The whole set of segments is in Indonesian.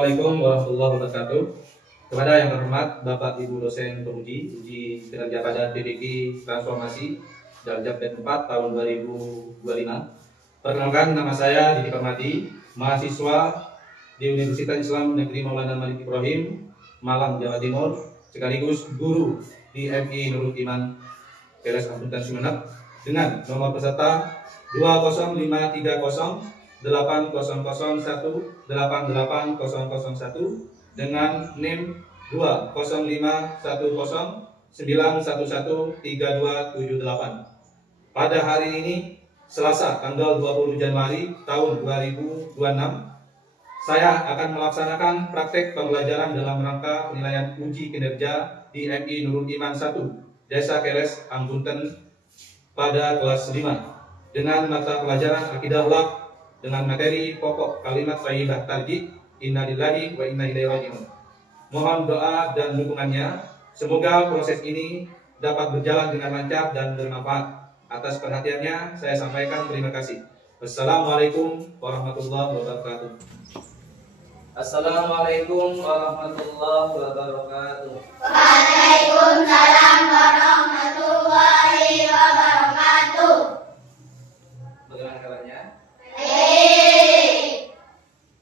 Assalamualaikum warahmatullahi wabarakatuh. Kepada yang terhormat Bapak Ibu dosen penguji uji kinerja pada PDK Transformasi Darjat 4 tahun 2025. Perkenalkan, nama saya Didi Permati, mahasiswa di Universitas Islam Negeri Maulana Malik Ibrahim, Malang, Jawa Timur, sekaligus guru di FI Nurul Iman Keles Akuntan Sumeneb, dengan nomor peserta 20530 800188001 dengan NIM 2051091132278. Pada hari ini, Selasa tanggal 20 Januari tahun 2026, saya akan melaksanakan praktek pembelajaran dalam rangka penilaian uji kinerja di FI Nurul Iman 1, Desa Keles Akuntan pada kelas 5 dengan mata pelajaran Akidah Akhlak dengan materi pokok kalimat thayyibah tarjih inna lillahi wa inna ilaihi raji'un. Mohon doa dan dukungannya. Semoga proses ini dapat berjalan dengan lancar dan bermanfaat. Atas perhatiannya saya sampaikan terima kasih. Wassalamualaikum warahmatullahi wabarakatuh. Assalamualaikum warahmatullahi wabarakatuh. Waalaikumsalam warahmatullahi wabarakatuh. Bagaimana kabarnya? Baik.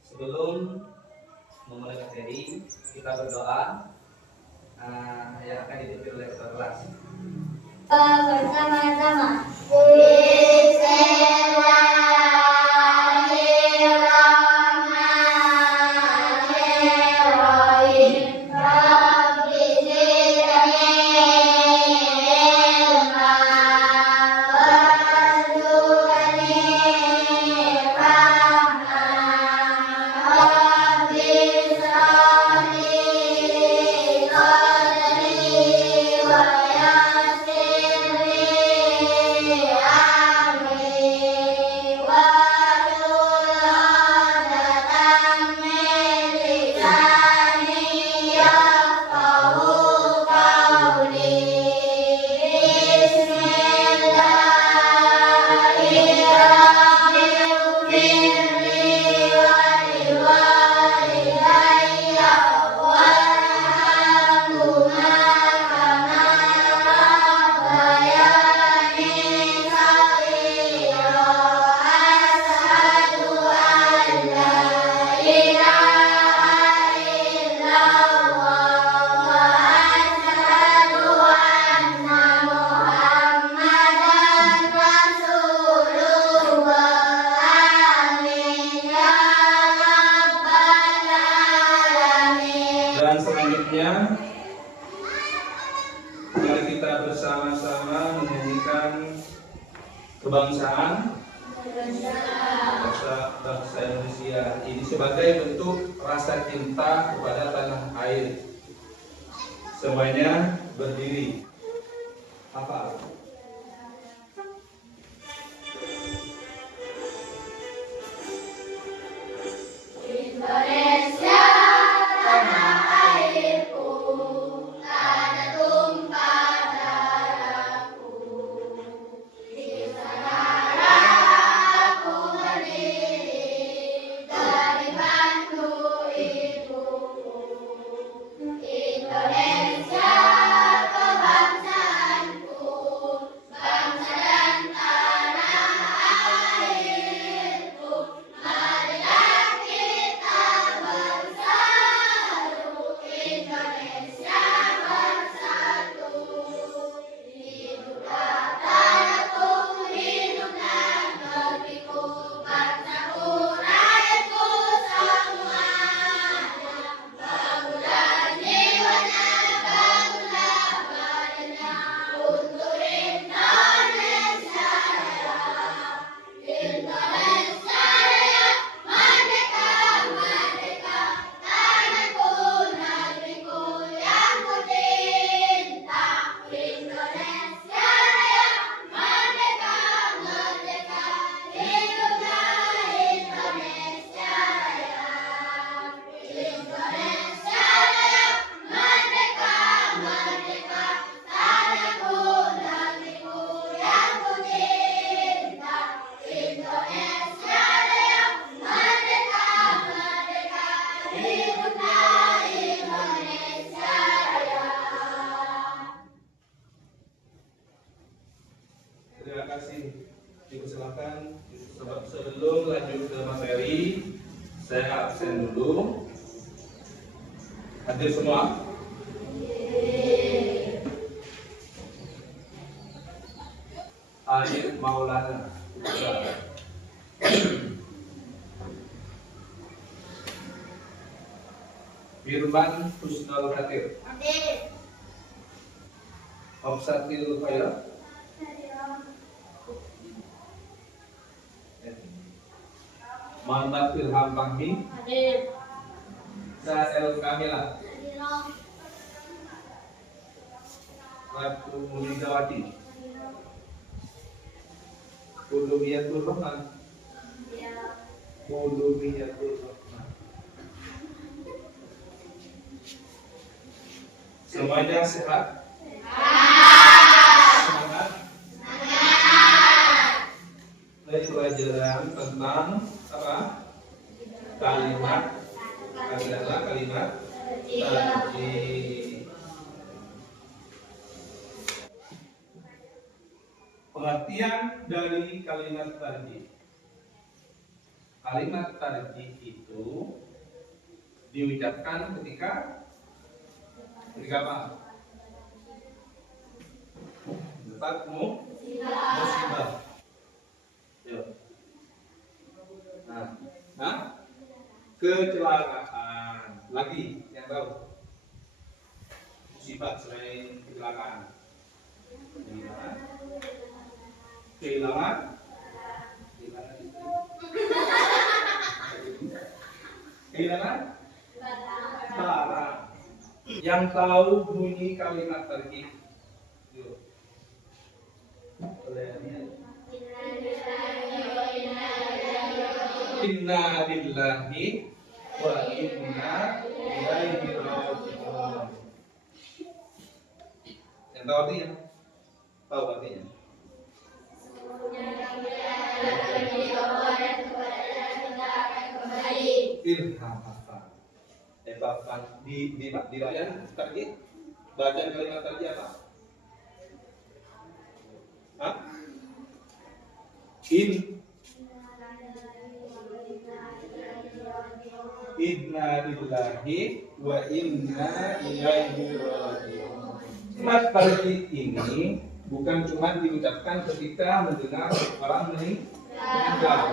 Sebelum memulai materi, kita berdoa yang akan dipimpin oleh ketua kelas. Bersama-sama. Dan selanjutnya, mari kita bersama-sama menyanyikan kebangsaan bangsa Indonesia ini sebagai bentuk rasa cinta kepada tanah air. Semuanya berdiri. Apa? Indonesia, tanah airku, tanah tumpah darahku. Di sanalah aku berdiri dari bantu ibuku. Indonesia, kebangsaanku, Terima kasih. Dipersilakan. Sebelum lanjut ke materi, saya absen dulu. Hadir semua? Alif Maulana. Firman Husnul Khatir. Hadir. Hafsatil Khairat. Muhammad Ilham Fahmi. Hadir. Sa'el Kamila. Hadir. Ratu Munidawati. Ulumiyatul Rahman. Ulumiyatul Rahman. Semuanya sehat? Semangat? Dari pelajaran tentang apa? Kalimat adalah kalimat tarjih. Pengertian dari kalimat tarjih. Kalimat tarjih itu diucapkan ketika apa? Tempat musibah. Yuk. Nah, kecelakaan. Lagi yang tahu? Musibah selain kecelakaan. Kehilangan barang. Yang tahu bunyi kalimat tarjih? Yuk. Inna lillahi wa inna ilaihi raji'un. Yang tahu artinya? Tahu artinya? Ilham hafal. Hafal di bacaan tarjih. Bacaan kalimat tarjih apa? Hah? Inna lillahi wa inna ilaihi raji'un. Kalimat tarjih ini bukan cuma diucapkan ketika mendengar orang meninggal.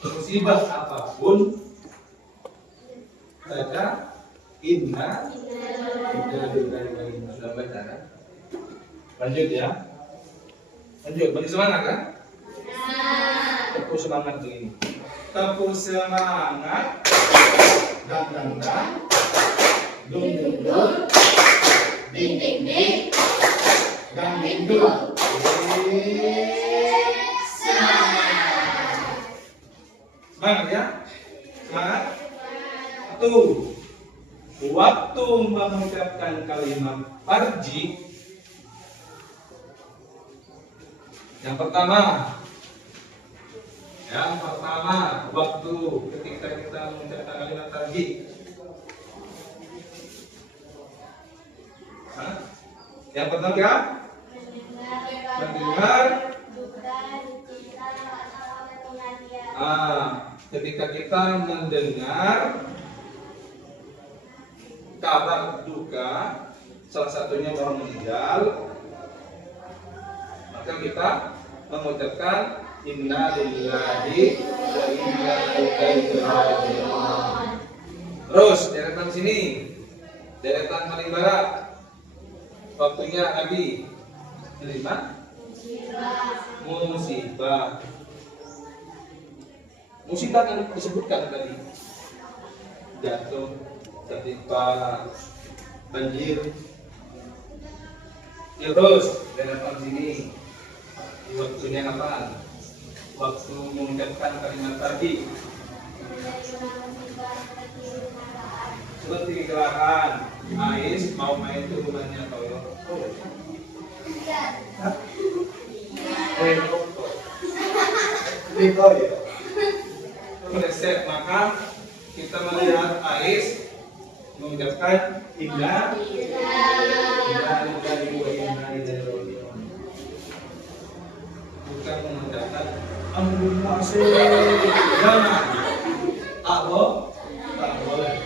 Musibah apapun saja inna lillahi wa inna. Sudah baca kan? Lanjut ya. Lanjut, beri semangat kan? Tepuk semangat begini. Tepuk semangat. Dan dung dung dung. Ding ding ding. Dan ding dung. Semangat ya? Semangat. Tuh. Waktu mengucapkan kalimat tarjih, yang pertama, waktu ketika kita mengucapkan kalimat tarjih. Yang pertama ya, mendengar. Ketika kita mendengar kabar duka, salah satunya orang meninggal, maka kita mengucapkan inna lillahi wa inna ilaihi raji'un. Terus deretan sini, deretan paling barat, waktunya Nabi menerima musibah. Musibah kan disebutkan tadi, jatuh, tertimpa banjir. Terus deretan sini, waktunya kapan? Waktu mengucapkan kalimat tadi. Seperti kecelakaan, Ais mau main ke rumahnya Toyo. Meleset, maka kita melihat Ais mengucapkan inna lillahi wa inna ilaihi raji'un. akan mengucapkan Ambumasih. Jangan. Tak boleh.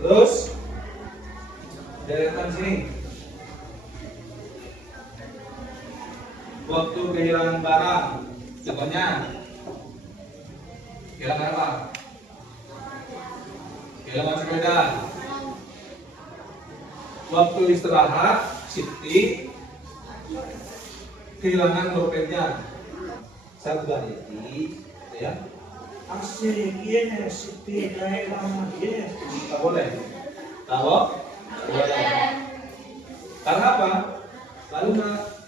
Terus deretan sini. Waktu kehilangan barang, contohnya kehilangan apa? Kehilangan sepeda. Waktu istirahat, Siti kehilangan dompetnya. Satu lagi, ya. Asik, iya, Siti kehilangan, iya. Tak boleh. Tahu? Boleh. Karena apa?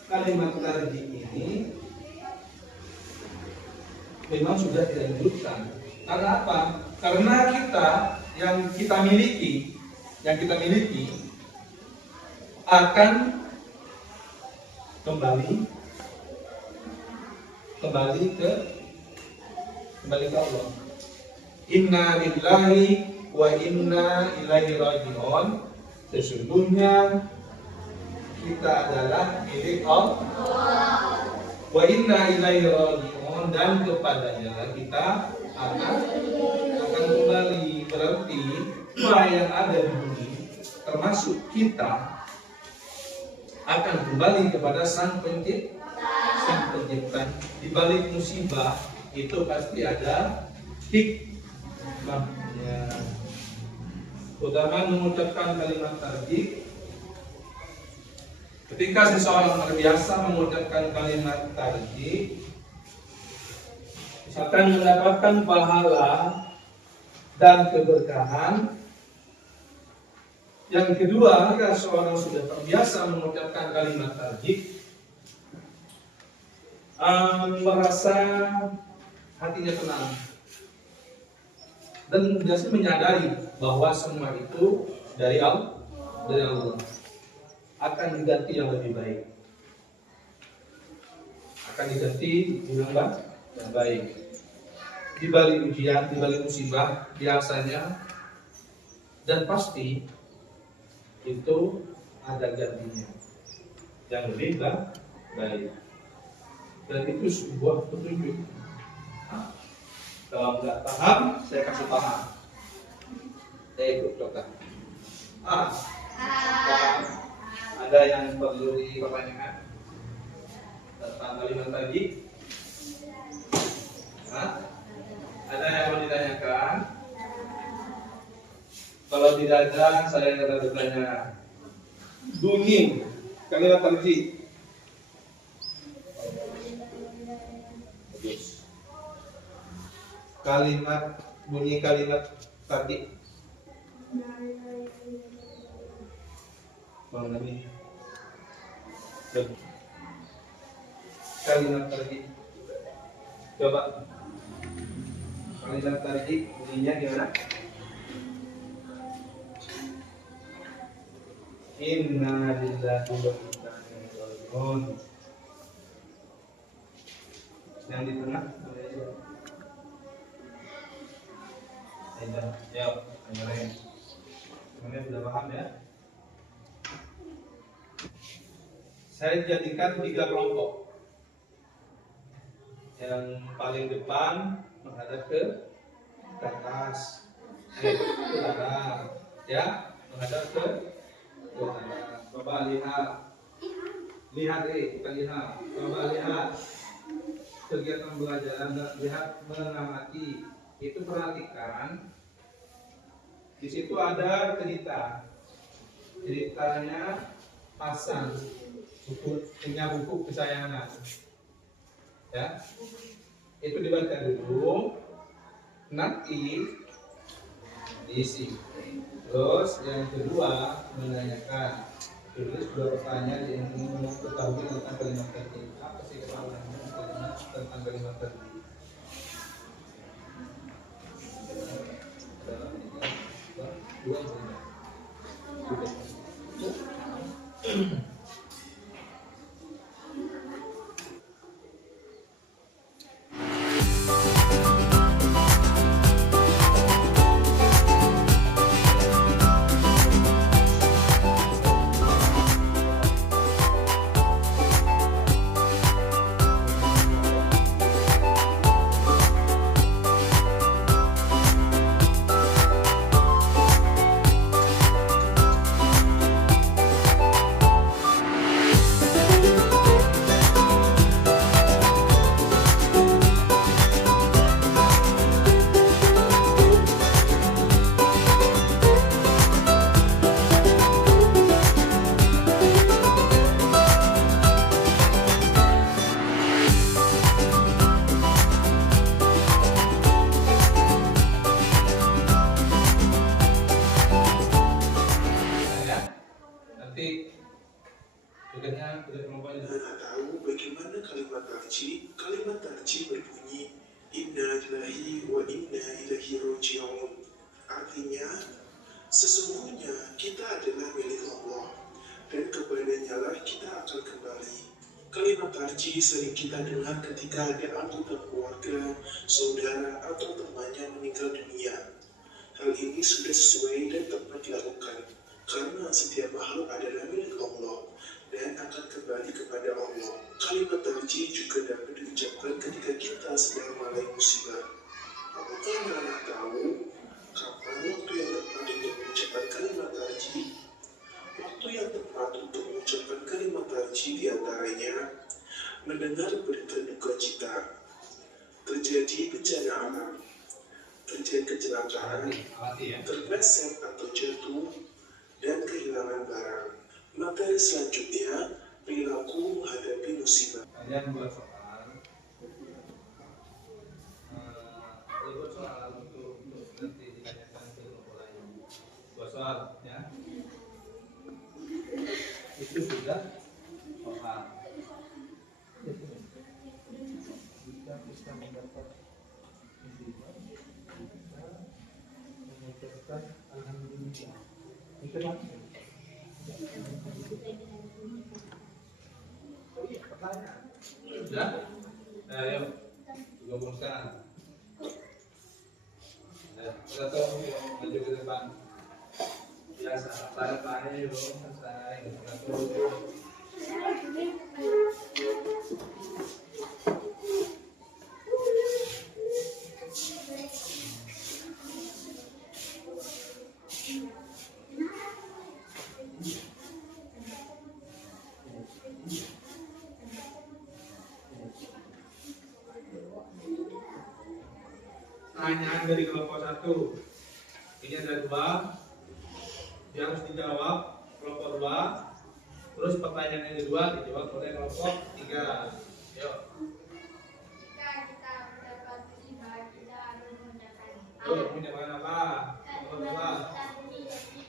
Kalimat tarjih ini memang sudah tidak dibutuhkan. Karena apa? Karena yang kita miliki akan kembali ke Allah. Inna lillahi wa inna ilaihi raji'un. Sesungguhnya kita adalah milik Allah. Wa inna ilaihi raji'un, dan kepadanya kita akan kembali. Berarti semua yang ada di bumi termasuk kita akan kembali kepada Sang Pencipta. Di balik musibah itu pasti ada hikmahnya. Utama mengucapkan kalimat tarjih. Ketika seseorang terbiasa mengucapkan kalimat tarjih, akan mendapatkan pahala dan keberkahan. Yang kedua, jika seorang sudah terbiasa mengucapkan kalimat tarjih, merasa hatinya tenang dan biasa menyadari bahwa semua itu dari Allah, akan diganti yang lebih baik, akan diganti dengan yang baik. Di balik ujian, di balik musibah, biasanya dan pasti itu ada gantinya yang lebih baik. Dan itu sebuah petunjuk. Kalau nggak paham, saya kasih paham. Saya ikut dokter. Ada yang perlu dipertanyakan tentang kalimat tadi? Ada yang mau ditanyakan? Kalau tidak ada, saya akan bertanya. Bunyi kalimat tadi. Bunyi kalimat tadi. Bang Nabi. Kalimat tadi. Coba. Kalimat tadi bunyinya gimana? Inna lillahi wa inna ilaihi raji'un. Yang di tengah. Ya, semuanya sudah paham ya? Saya jadikan 3 kelompok. Yang paling depan menghadap ke atas, ke belakang, ya, menghadap ke belakang. Coba lihat bukan lihat. Coba lihat kegiatan belajar, lihat mengamati. Itu perhatikan. Di situ ada ceritanya Hasan, punya buku kesayangan, ya. Itu dibaca dulu, nanti diisi. Terus yang kedua menanyakan, tulis 2 pertanyaan yang ingin mengetahui tentang kalimat tadi. Apa sih ketahuan tentang kalimat tadi? nggak tahu bagaimana kalimat tarji? Kalimat tarji berbunyi Inna lillahi wa inna ilaihi raji'un. Artinya, sesungguhnya kita adalah milik Allah dan kepadanya lah kita akan kembali. Kalimat tarji sering kita dengar ketika ada anggota keluarga, saudara, atau temannya meninggal dunia. Hal ini sudah sesuai dan tepat dilakukan, karena setiap makhluk adalah milik Allah dan akan kembali kepada Allah. Kalimat tarji juga dapat diucapkan ketika kita sedang mengalami musibah. Apakah Anda tahu kapan waktu yang tepat untuk mengucapkan kalimat tarji? Waktu yang tepat untuk mengucapkan kalimat tarji diantaranya mendengar berita duka cita, terjadi bencana alam, terjadi kecelakaan, terpleset atau jatuh, dan kehilangan barang. Materi selanjutnya, perilaku menghadapi musibah. Kalian buat soal, buat soal untuk nanti ditanyakan ke kelompok lain. Buat soal, ya. Itu sudah soal. Jika kita mendapat musibah, kita mengucapkan alhamdulillah. Itu langsung. Sudah? Ayo, rumuskan. Satu, maju ke depan. Biasa, tarik yuk, selesai. Satu. Pertanyaan dari kelompok 1. Ini ada 2. Yang harus dijawab kelompok 2. Terus pertanyaan yang kedua dijawab oleh kelompok 3. Yuk. Jika kita mendapat musibah, kita harus mengucapkan Yuk, mengucapkan apa? Kelompok 2.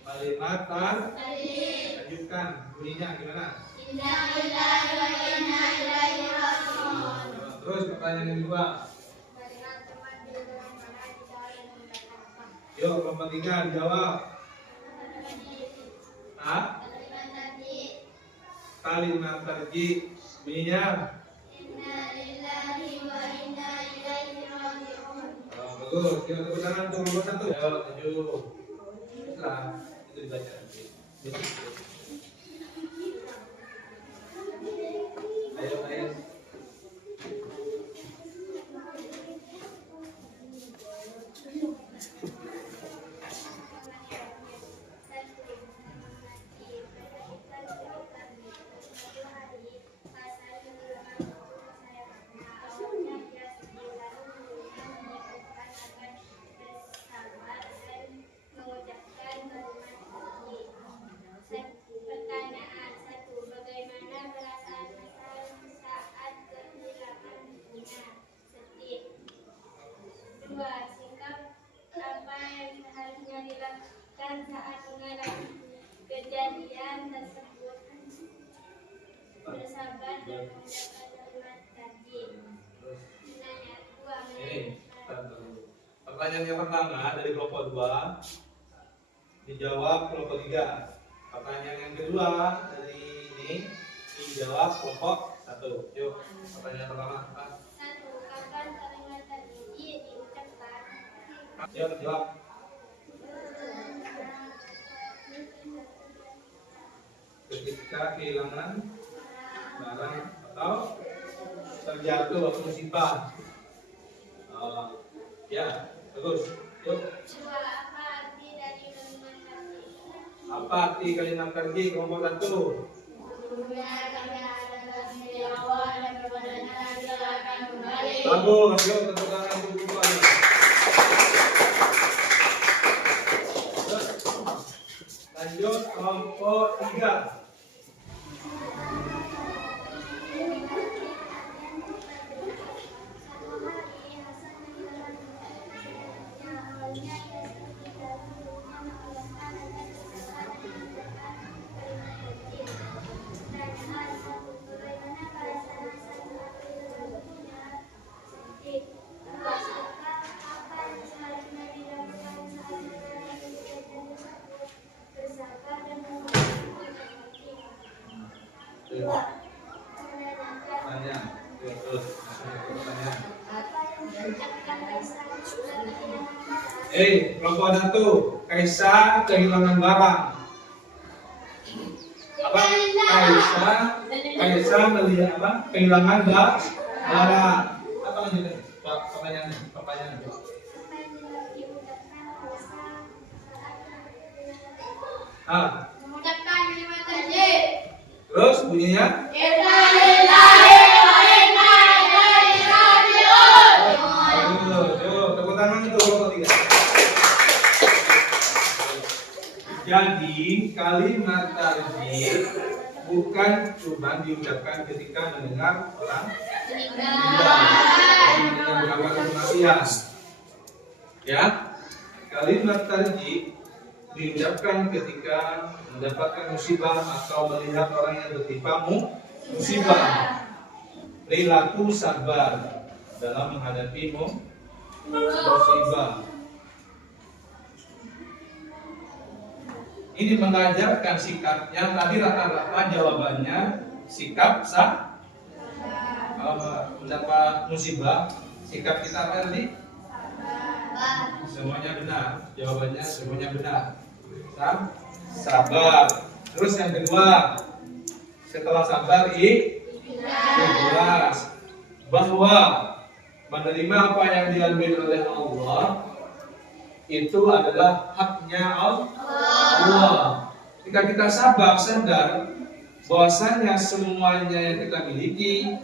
Kalimat lanjutkan. Bunyinya gimana? Inna lillahi wa inna ilaihi raji'un. Terus pertanyaan yang kedua. Melihat teman di dalam mana kita harus mengucapkan apa? Yuk, kelompok 3 dijawab. Kalimat tadi. Kalimat tarji. Bunyinya. Inna lillahi wa inna ilaihi raji'un. Bagus. Yuk, tepuk tangan untuk kelompok 1. Yuk, maju. Setelah itu dibaca. Ayo. Pertanyaan 1. Bagaimana perasaan Hasan saat kehilangan ibunya? Sedih. 2. Sikap apa yang seharusnya dilakukan saat mengalami kejadian tersebut? Bersabar dan mengucapkan kalimat tadi. Nanya 2. Ini, pertanyaan yang pertama dari kelompok 2 dijawab kelompok 3. Pertanyaan yang kedua dari ini dijawab kelompok 1. Yuk, pertanyaan pertama. 1. Kapan kalimat tadi diucapkan? Yuk, jawab. Ketika kehilangan barang atau terjatuh waktu musibah. Ya, bagus. Yuk. 2. Apa arti dari kalimat tadi? Apa arti kalimat tarji kelompok 1? Benar kami adalah milik Allah dan kepadanya kita akan kembali. Bagus, yuk tepuk tangan untuk bukuannya. Lanjut kelompok 3. Bagaimana pertanyaan. Terus masuk ke pertanyaan. Kelompok 1, Kaisa kehilangan barang. Apa? Kaisa melihat apa? Kehilangan barang. Apa lanjutnya? Pertanyaan. Mengucapkan kalimat tajwid. Terus bunyinya? Inna lillahi wa inna ilaihi raji'un. Tepuk tangan itu kelompok 3. Jadi kalimat tarjih bukan cuma diucapkan ketika mendengar orang mendengar kematian. Ya, kalimat tarjih diucapkan ketika mendapatkan musibah atau melihat orang yang tertimpa musibah. Perilaku sabar dalam menghadapi musibah. Ini mengajarkan sikap yang tadi rata-rata jawabannya sikap kalau mendapat musibah, sikap kita apa tadi? Semuanya benar, jawabannya semuanya benar. Sabar. Terus yang kedua, setelah sabar ikhlas, bahwa menerima apa yang diambil oleh Allah itu adalah haknya Allah. Jika kita sabar, sadar bahwasanya semuanya yang kita miliki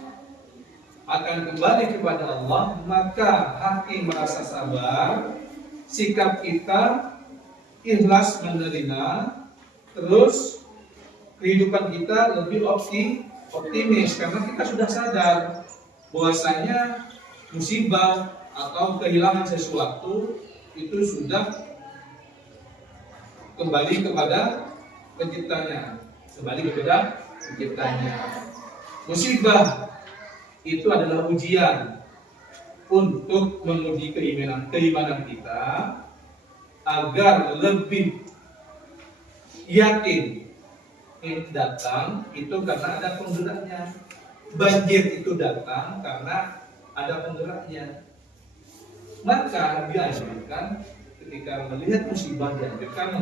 akan kembali kepada Allah, maka hati merasa sabar, sikap kita ikhlas menerima, terus kehidupan kita lebih optimis karena kita sudah sadar bahwasanya musibah atau kehilangan sesuatu itu sudah kembali kepada penciptanya, Musibah itu adalah ujian untuk menguji keimanan kita agar lebih yakin datang itu karena ada penggeraknya. Banjir itu datang karena ada penggeraknya. Maka dianjurkan ketika melihat musibah dianjurkan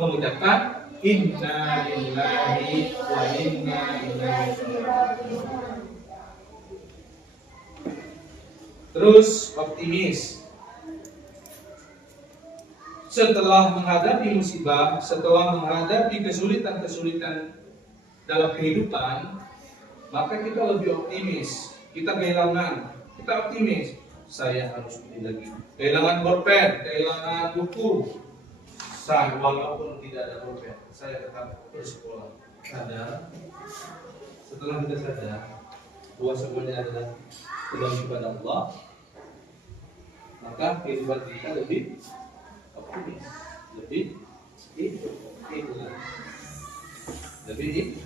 mengucapkan inna lillahi wa inna ilaihi raji'un. Terus optimis. Setelah menghadapi musibah, setelah menghadapi kesulitan-kesulitan dalam kehidupan, maka kita lebih optimis. Kita kehilangan, kita optimis. Saya harus beli lagi. Kehilangan bolpen, kehilangan buku. Saya walaupun tidak ada bolpen, saya tetap bersekolah. Sadar. Setelah kita sadar bahwa semuanya adalah kembali kepada Allah, maka kehidupan kita lebih optimis, lebih ikhlas, lebih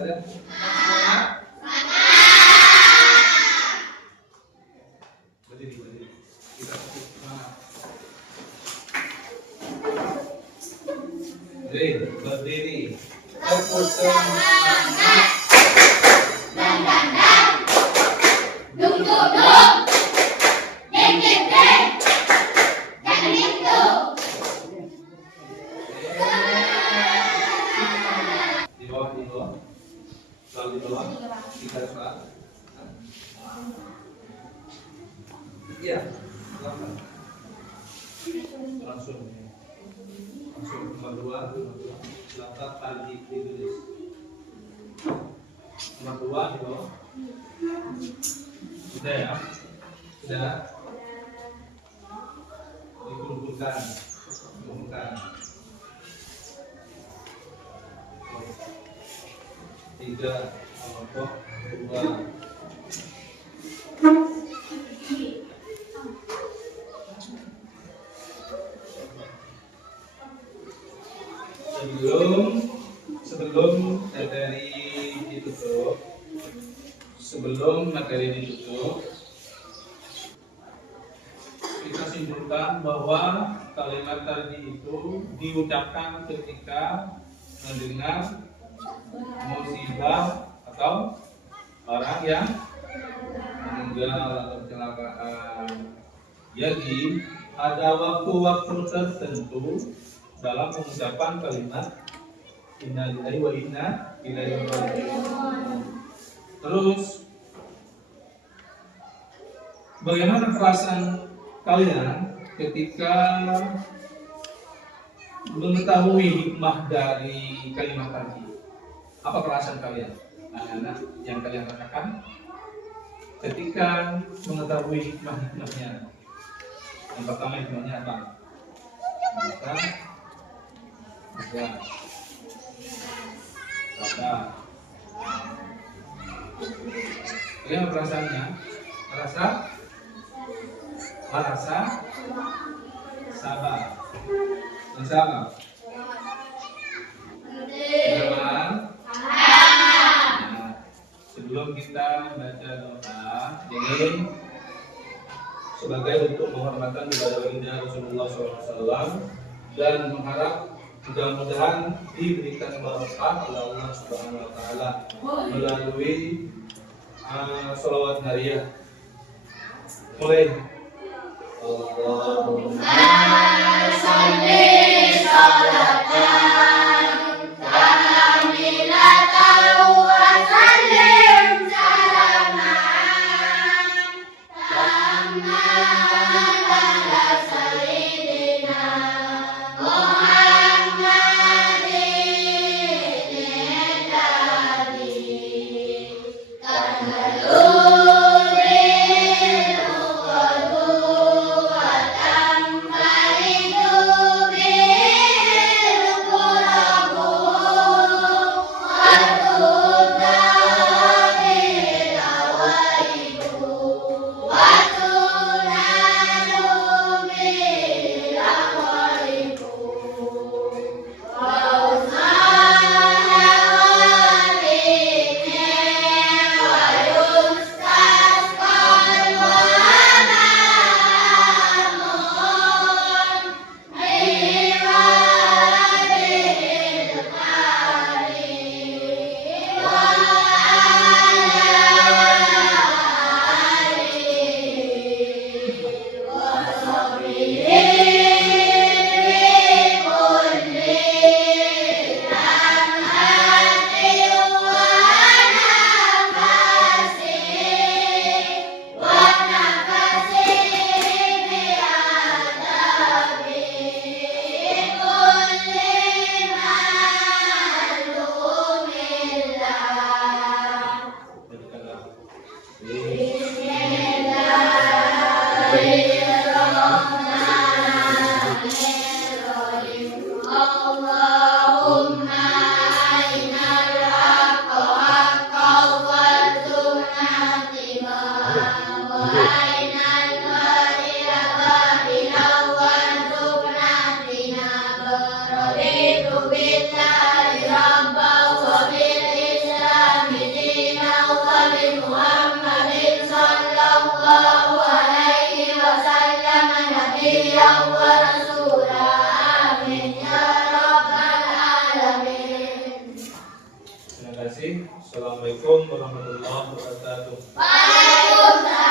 ada. Berdiri. Kita berdiri. Tepuk tangan. Di bawah. Selalu di bawah. Kita salah. Iya. Langsung nomor 2 Selatan pagi ditulis. Nomor 2 di bawah. Sudah ya? Sudah. Dikumpulkan. 3 kelompok 2. Sebelum materi ditutup, kita simpulkan bahwa kalimat tadi itu diucapkan ketika mendengar musibah atau orang yang meninggal atau kecelakaan. Jadi ada waktu-waktu tertentu dalam pengucapan kalimat inna lillahi wa inna ilaihi raji'un. Terus bagaimana perasaan kalian ketika mengetahui hikmah dari kalimat tadi? Apa perasaan kalian, anak-anak, yang kalian rasakan ketika mengetahui hikmahnya? Yang pertama hikmahnya apa? Maka sabar. Bagaimana perasaannya? Merasa sabar. Bersama. Nah, sebelum kita baca doa, ini sebagai bentuk penghormatan kepada baginda Rasulullah SAW dan mengharap mudah-mudahan diberikan barokah oleh Allah Subhanahu Wa Taala melalui sholawat hariah. Mulai. Allahumma salli sholatan kamilatan wa sallim salaman tamman ala sayyidina Muhammadin alladhi Terima kasih. Assalamualaikum warahmatullahi wabarakatuh. Waalaikumsalam.